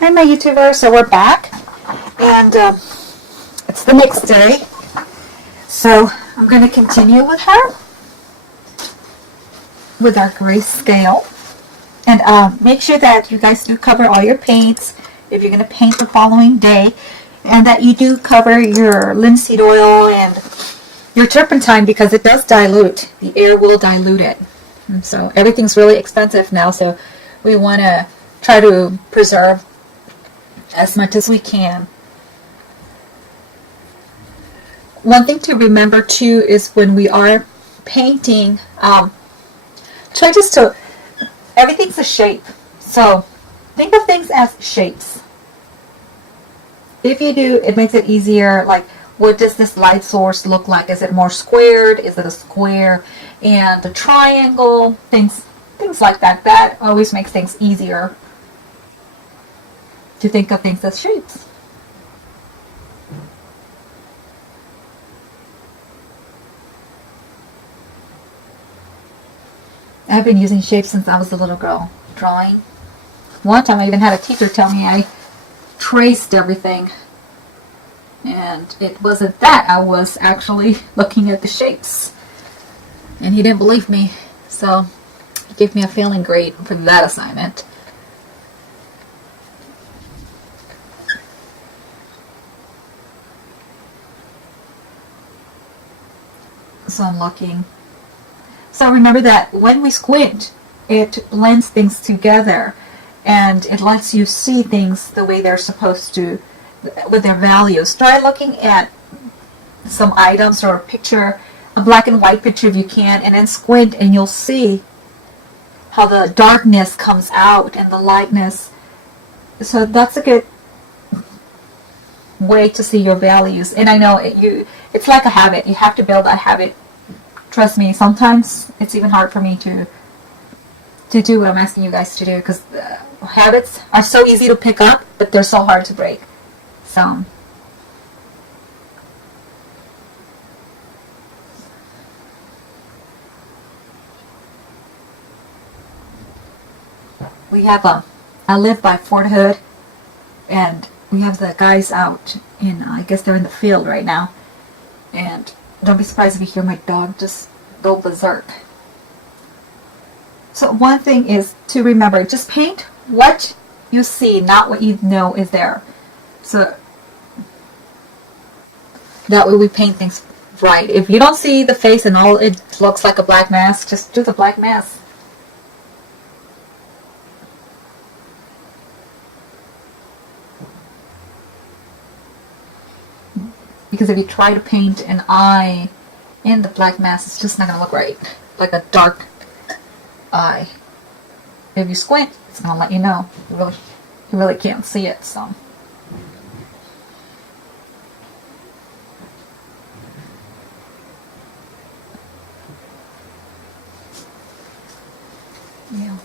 Hi, my YouTubers. So we're back, and it's the next day. So I'm going to continue with her with our grayscale, and make sure that you guys do cover all your paints if you're going to paint the following day, and that you do cover your linseed oil and your turpentine because it does dilute. The air will dilute it, and so everything's really expensive now. So we want to try to preserve as much as we can. One thing to remember too is when we are painting, try just to, everything's a shape. So think of things as shapes. If you do, it makes it easier. Like, what does this light source look like? Is it more squared? Is it a square? And the triangle, things like that. That always makes things easier to think of things as shapes. I've been using shapes since I was a little girl, drawing. One time I even had a teacher tell me I traced everything. And it wasn't that. I was actually looking at the shapes. And he didn't believe me. So he gave me a failing grade for that assignment. So I'm looking. So remember that when we squint, it blends things together and it lets you see things the way they're supposed to with their values. Try looking at some items or a picture, a black and white picture if you can, and then squint and you'll see how the darkness comes out and the lightness. So that's a good way to see your values. And I know it's like a habit. You have to build that habit. Trust me, sometimes it's even hard for me to do what I'm asking you guys to do because habits are so easy to pick up, but they're so hard to break. So we have I live by Fort Hood, and we have the guys out in I guess they're in the field right now, and don't be surprised if you hear my dog just go berserk. So one thing is to remember, just paint what you see, not what you know is there. So that way we paint things right. If you don't see the face and all it looks like a black mask, just do the black mask. Because if you try to paint an eye in the black mask, it's just not going to look right. Like a dark eye. If you squint, it's going to let you know. You really can't see it, so. Yeah.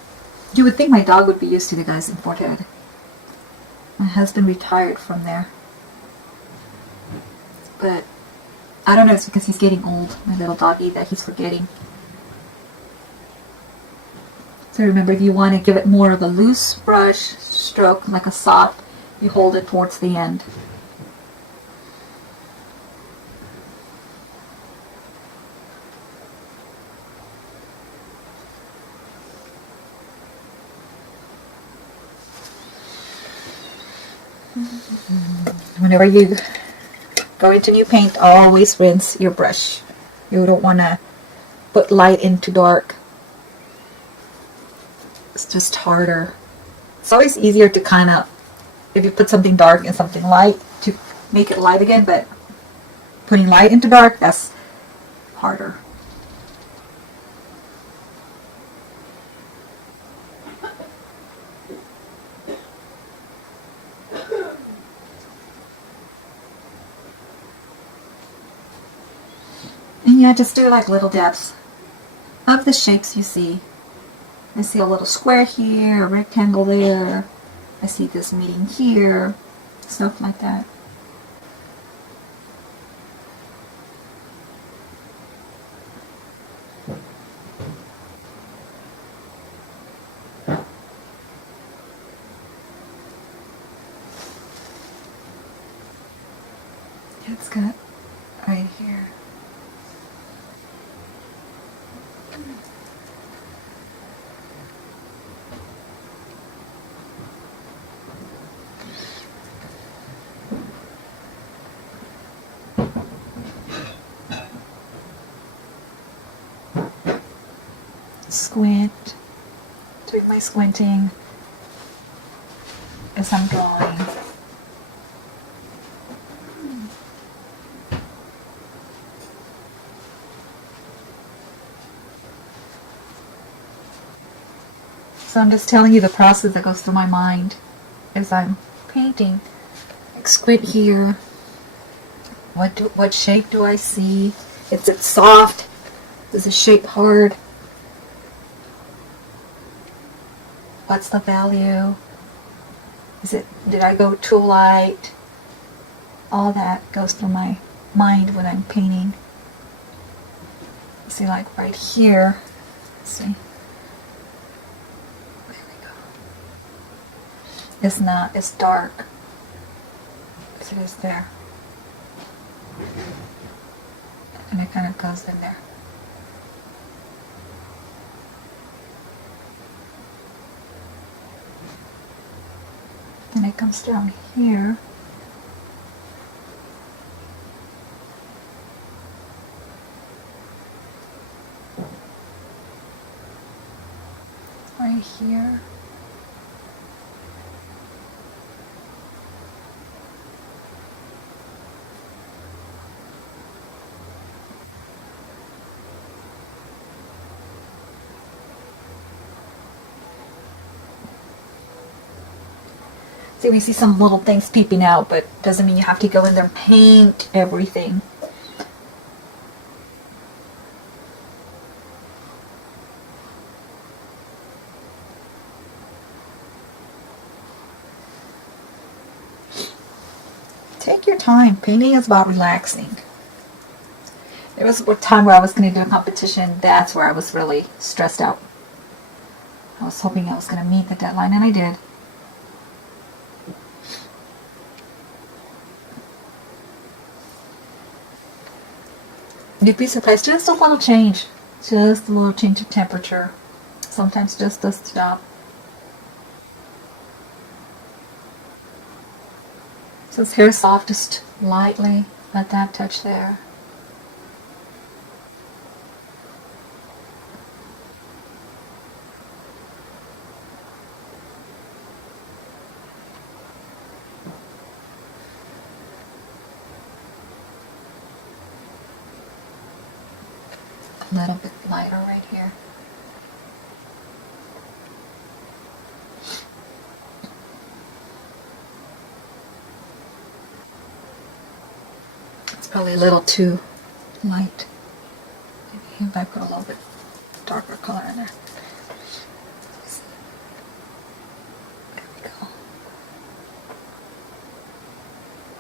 You would think my dog would be used to the guys in Fort Hood. My husband retired from there. But I don't know, it's because he's getting old, my little doggy, that he's forgetting. So remember, if you want to give it more of a loose brush stroke, like a soft, you hold it towards the end. Whenever you go into new paint, always rinse your brush. You don't want to put light into dark. It's just harder. It's always easier to kind of, if you put something dark and something light, to make it light again, but putting light into dark, that's harder. And yeah, just do like little dabs of the shapes you see. I see a little square here, a rectangle there. I see this meeting here, stuff like that. It's good right here. Squint, doing my squinting as I'm drawing. So I'm just telling you the process that goes through my mind as I'm painting. Like squint here. What shape do I see? Is it soft? Is the shape hard? What's the value? Did I go too light? All that goes through my mind when I'm painting. See, like right here. Let's see. There we go. It's not as dark as it is there. And it kind of goes in there. And it comes down here. Right here. See, we see some little things peeping out, but doesn't mean you have to go in there and paint everything. Take your time. Painting is about relaxing. There was a time where I was going to do a competition. That's where I was really stressed out. I was hoping I was going to meet the deadline, and I did. You'd be surprised. Just a little change. Just a little change of temperature. Sometimes just does the job. So his hair soft, just lightly let that touch there. A little bit lighter right here. It's probably a little too light. Maybe if I put a little bit darker color in there. There we go.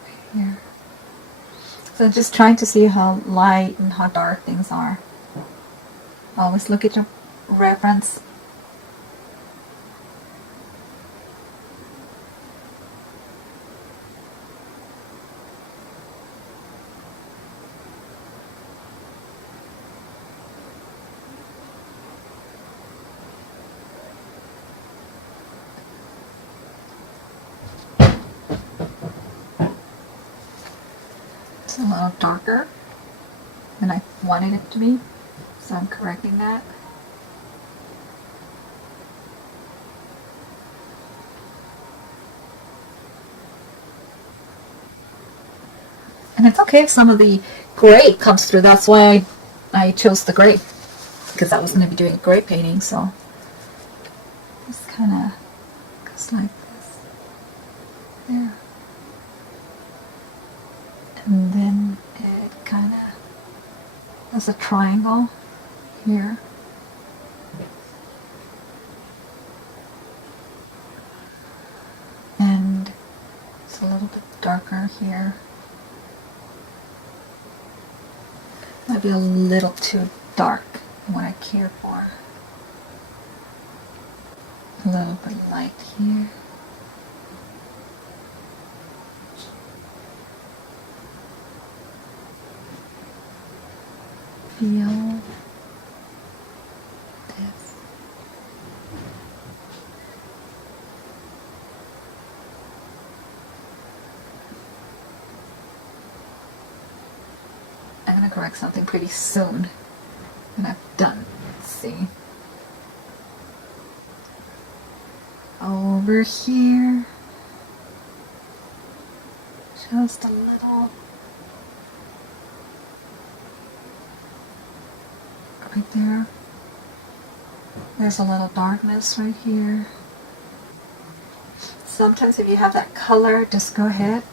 Right here. So just trying to see how light and how dark things are. Always look at your reference. It's a little darker than I wanted it to be, so I'm correcting that. And it's okay if some of the gray comes through. That's why I chose the gray, because I was going to be doing gray painting. So just kind of goes like this. There. And then it kind of has a triangle here. And it's a little bit darker here. Might be a little too dark than what I care for. A little bit light here. feel this. I'm going to correct something pretty soon when I've done. Let's see. Over here. Just a little. Right there. There's a little darkness right here. Sometimes if you have that color, just go ahead.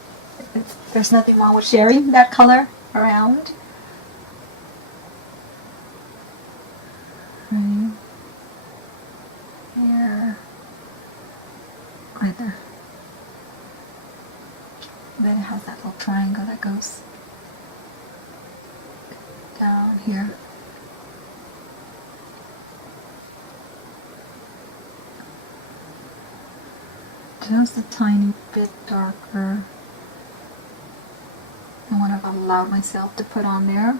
There's nothing wrong with sharing that color around. Right here. Right there. Then it has that little triangle that goes down here. Just a tiny bit darker than what I've allowed myself to put on there.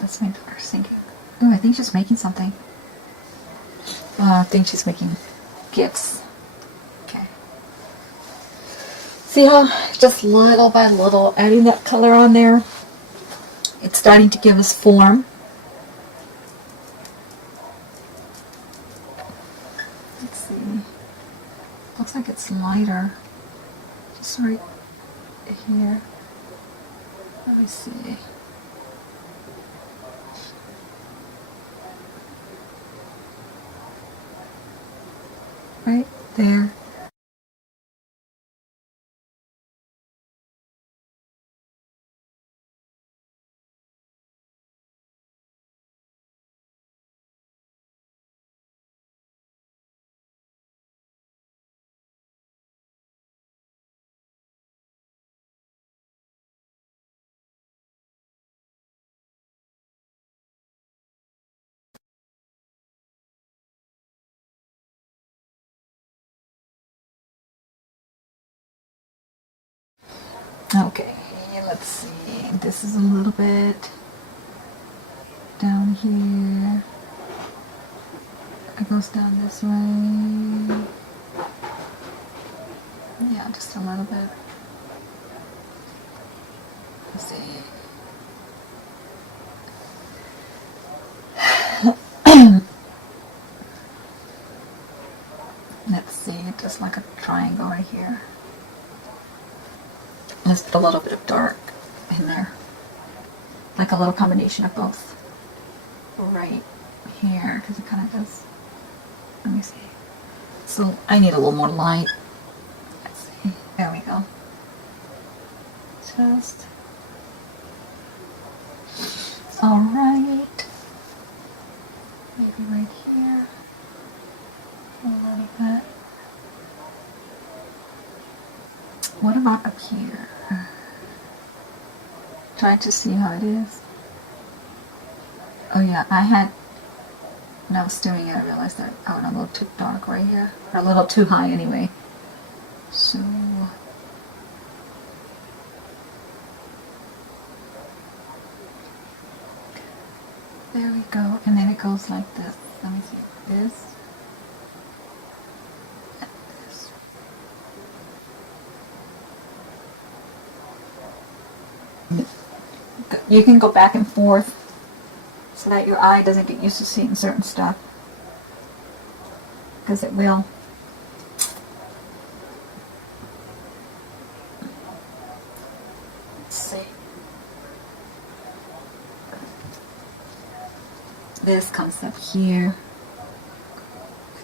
That's my daughter singing. Ooh, I think she's making something. I think she's making gifts. Okay. See how just little by little adding that color on there, it's starting to give us form. Let's see. Looks like it's lighter. Just right here. Let me see. Right there. Okay, let's see. This is a little bit down here. It goes down this way. Yeah, just a little bit. Let's see. Let's see, just like a triangle right here. Let's put a little bit of dark in there. Like a little combination of both. Right here, because it kind of does. Let me see. So I need a little more light. Let's see. There we go. Just. Alright. Maybe right here. A little bit. What about up here? Trying to see how it is. Oh yeah, when I was doing it, I realized that I went a little too dark right here. Or a little too high anyway. So... there we go. And then it goes like this. Let me see. This. And this. You can go back and forth so that your eye doesn't get used to seeing certain stuff, because it will. Let's see. This comes up here,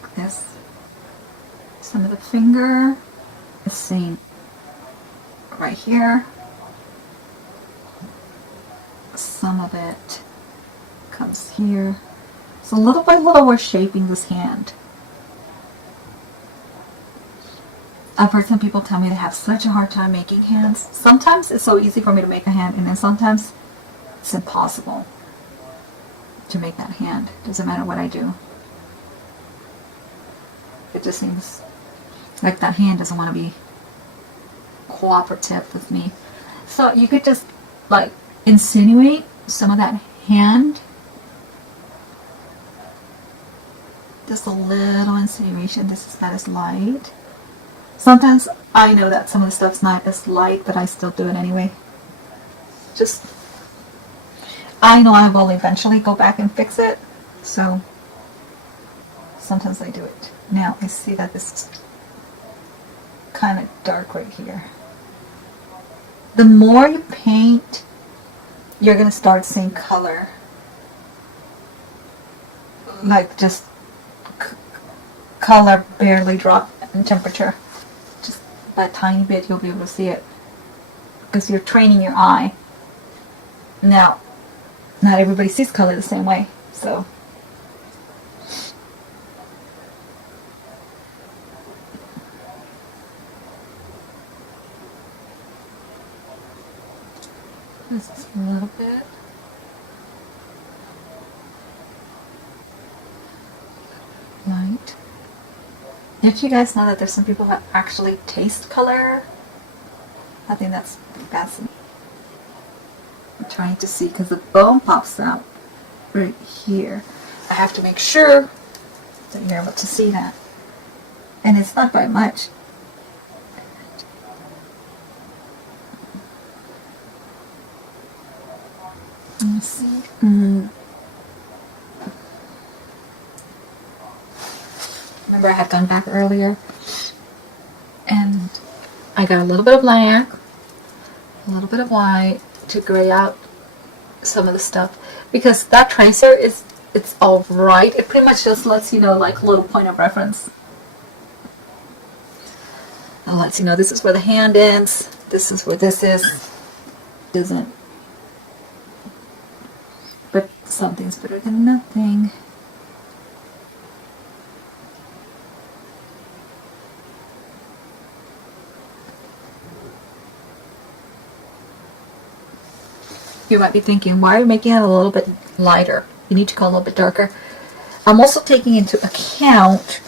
like this. Some of the finger is seen right here. Some of it comes here. So little by little we're shaping this hand. I've heard some people tell me they have such a hard time making hands. Sometimes it's so easy for me to make a hand, and then sometimes it's impossible to make that hand. Doesn't matter what I do. It just seems like that hand doesn't want to be cooperative with me. So you could just like insinuate some of that hand. Just a little insinuation. This is not as light. Sometimes I know that some of the stuff's not as light, but I still do it anyway. Just, I know I will eventually go back and fix it, so sometimes I do it. Now I see that this is kind of dark right here. The more you paint, you're going to start seeing color. Like just color barely drop in temperature. Just a tiny bit, you'll be able to see it. Because you're training your eye. Now, not everybody sees color the same way, so. This is a little bit. Light. Did you guys know that there's some people that actually taste color? I think that's fascinating. I'm trying to see because the bone pops out right here. I have to make sure that you're able to see that. And it's not by much. Let me see. Remember I had gone back earlier and I got a little bit of black, a little bit of white to gray out some of the stuff, because that tracer it's all right. It pretty much just lets you know, like, little point of reference. It lets you know this is where the hand ends, this is where this is. Doesn't. But something's better than nothing. You might be thinking, why are you making it a little bit lighter? You need to go a little bit darker. I'm also taking into account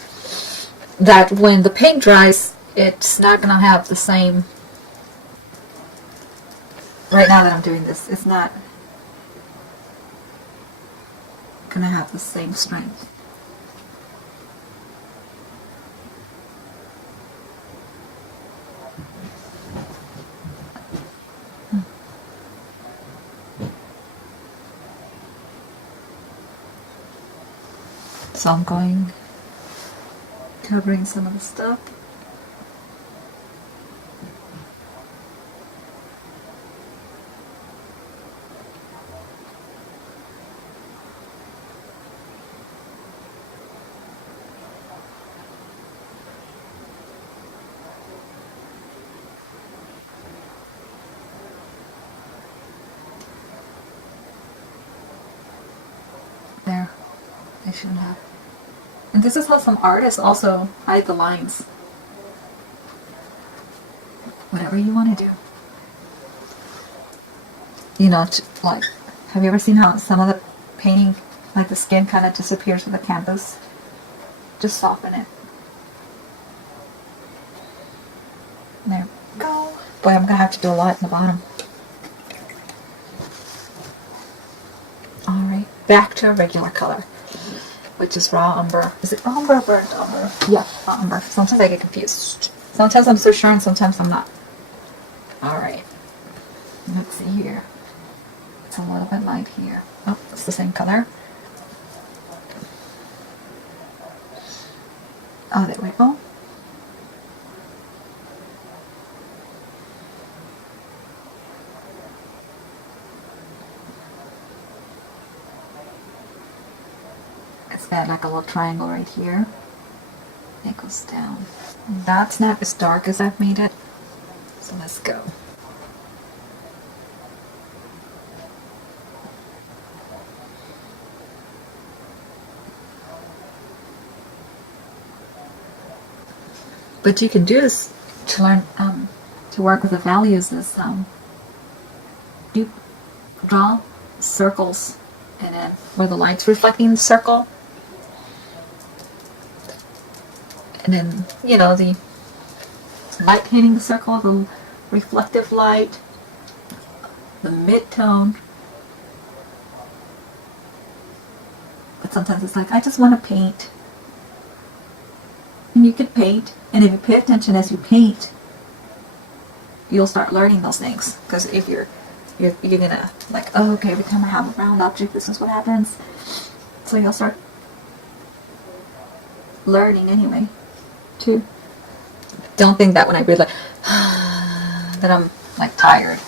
that when the paint dries, it's not going to have the same... Right now that I'm doing this, it's not going to have the same strength. So I'm covering some of the stuff. There, I shouldn't have. And this is how some artists also hide the lines. Whatever you want to do. You know, like, have you ever seen how some of the painting, like the skin kind of disappears with the canvas? Just soften it. There we go. Boy, I'm going to have to do a lot in the bottom. Alright, back to a regular color, which is raw umber. Is it raw umber or burnt umber? Yeah, raw umber. Sometimes I get confused. Sometimes I'm so sure and sometimes I'm not. Alright, let's see here. It's a little bit light here. Oh, it's the same color. Oh, there we go. It's got like a little triangle right here. It goes down. That's not as dark as I've made it. So let's go. But you can do this to learn to work with the values is you draw circles, and then where the light's reflecting the circle, and then, you know, the light hitting the circle, the reflective light, the mid-tone. But sometimes it's like, I just want to paint. And you can paint, and if you pay attention as you paint, you'll start learning those things. Because if you're gonna like, oh, okay, every time I have a round object, this is what happens. So you'll start learning anyway, too. Don't think that when I breathe like that I'm like tired.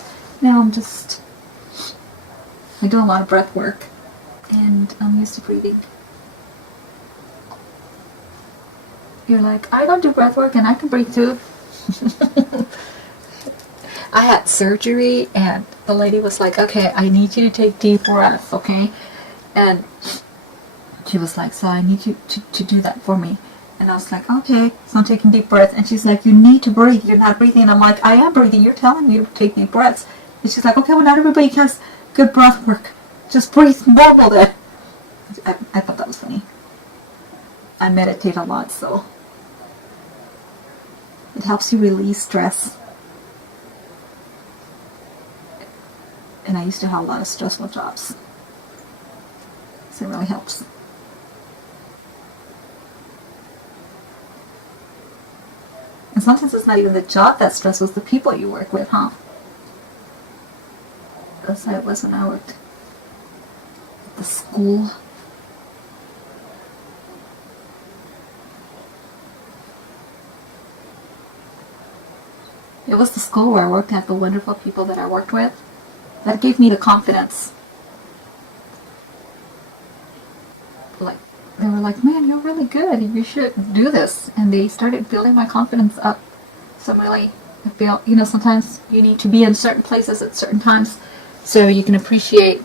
No, I do a lot of breath work, and I'm used to breathing. You're like, I don't do breath work and I can breathe too. I had surgery and the lady was like, okay, I need you to take deep breaths, okay? And she was like, so I need you to do that for me. And I was like, okay. So I'm taking deep breaths. And she's like, you need to breathe. You're not breathing. And I'm like, I am breathing. You're telling me to take deep breaths. And she's like, okay, well, not everybody has good breath work. Just breathe normal then. I thought that was funny. I meditate a lot, so it helps you release stress. And I used to have a lot of stressful jobs. So it really helps. And sometimes it's not even the job that's stressful, it's the people you work with, huh? That's how it was when I worked at the school. It was the school where I worked at, the wonderful people that I worked with. That gave me the confidence. Like, they were like, man, you're really good. You should do this. And they started building my confidence up. So I'm really, I feel, sometimes you need to be in certain places at certain times so you can appreciate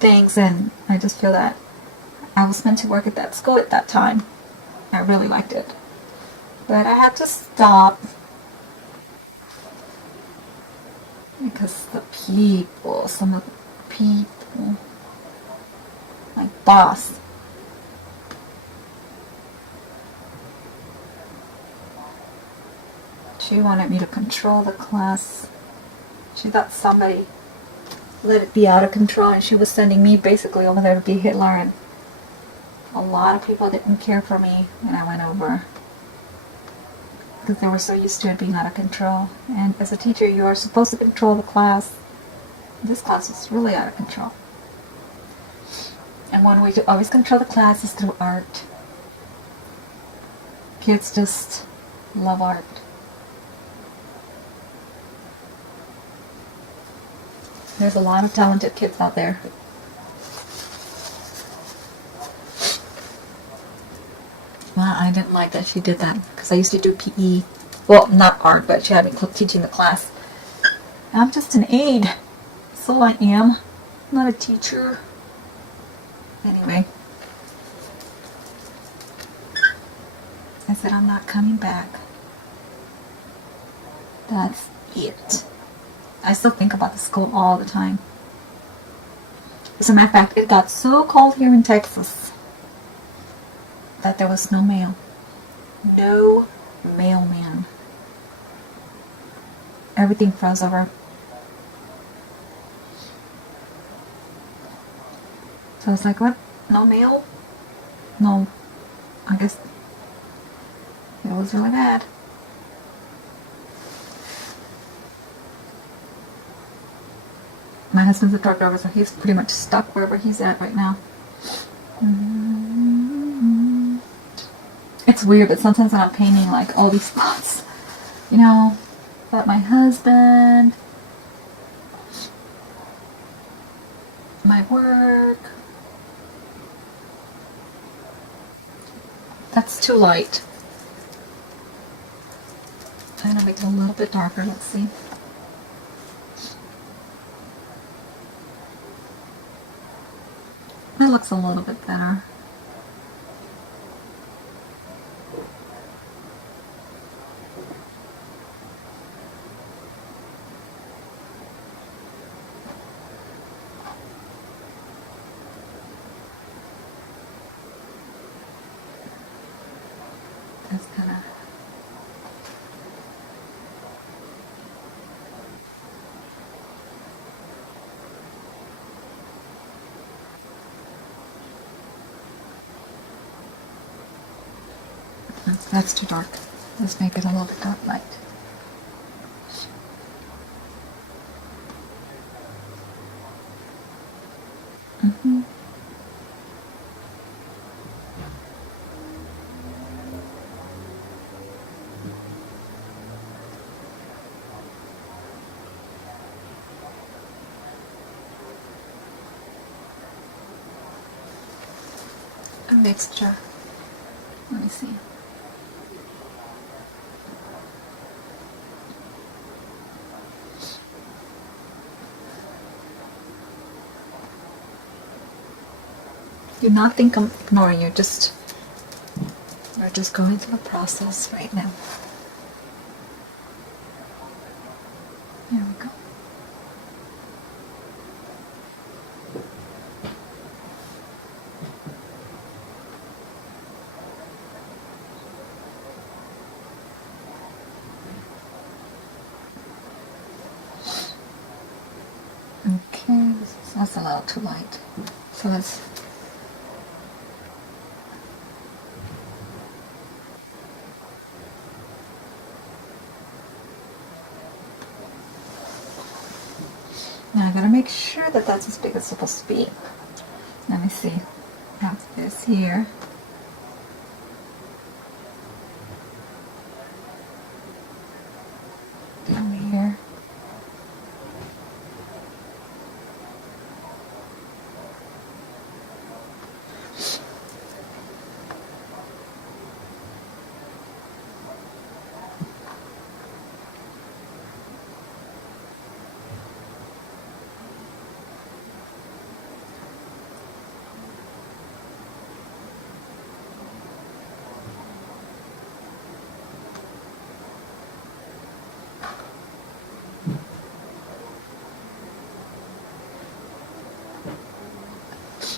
things. And I just feel that I was meant to work at that school at that time. I really liked it. But I had to stop because some of the people, my boss, she wanted me to control the class. She thought somebody let it be out of control, and she was sending me basically over there to be Hitler, and a lot of people didn't care for me when I went over because they were so used to it being out of control. And as a teacher, you are supposed to control the class. This class was really out of control. And one way to always control the class is through art. Kids just love art. There's a lot of talented kids out there. Well, I didn't like that she did that because I used to do PE. Well, not art, but she had me teaching the class. I'm just an aide. So I am. Not a teacher. Anyway. I said I'm not coming back. That's it. I still think about the school all the time. As a matter of fact, it got so cold here in Texas that there was no mail. No mailman. Everything froze over. So I was like, what? No mail? No. I guess it was really bad. My husband's a truck driver, so he's pretty much stuck wherever he's at right now. It's weird, but sometimes when I'm painting like all these thoughts, about my husband, my work. That's too light. I'm gonna make it a little bit darker. Let's see. That looks a little bit better. That's kind of... That's too dark. Let's make it a little bit dark light. Mm-hmm. A mixture. Let me see. Do not think I'm ignoring you, we're just going through the process right now. There we go. Okay, that's a little too light. So let's now I gotta make sure that that's as big as it's supposed to be. Let me see. Have this here. Down here.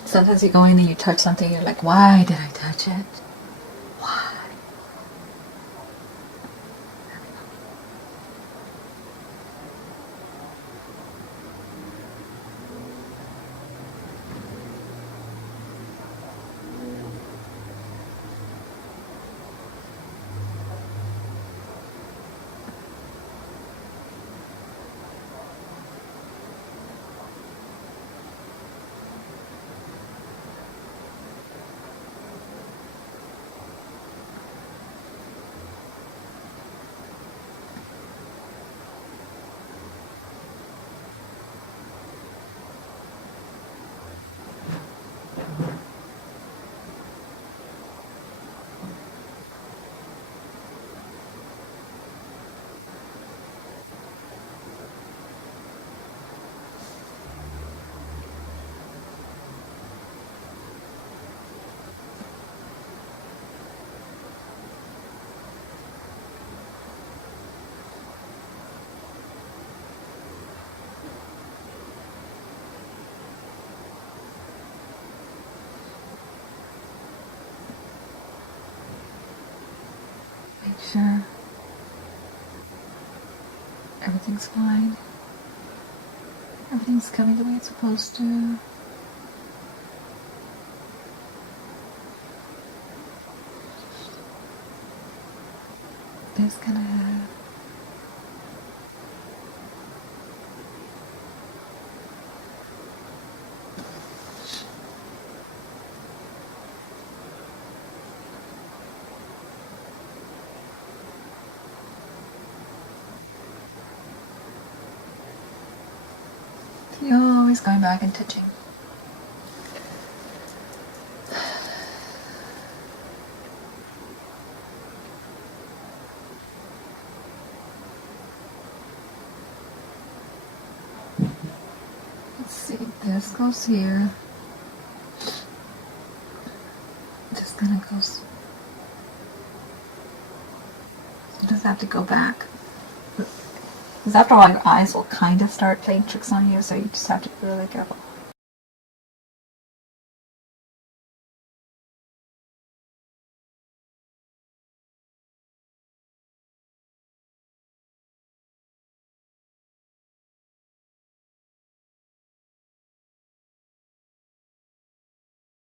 Sometimes you go in and you touch something, you're like, why did I touch it? Why? Make sure everything's fine. Everything's coming the way it's supposed to. This gonna have you're always going back and touching. Let's see, this goes here. This gonna go. So it does have to go back. Because after all, your eyes will kind of start playing tricks on you, so you just have to be really careful.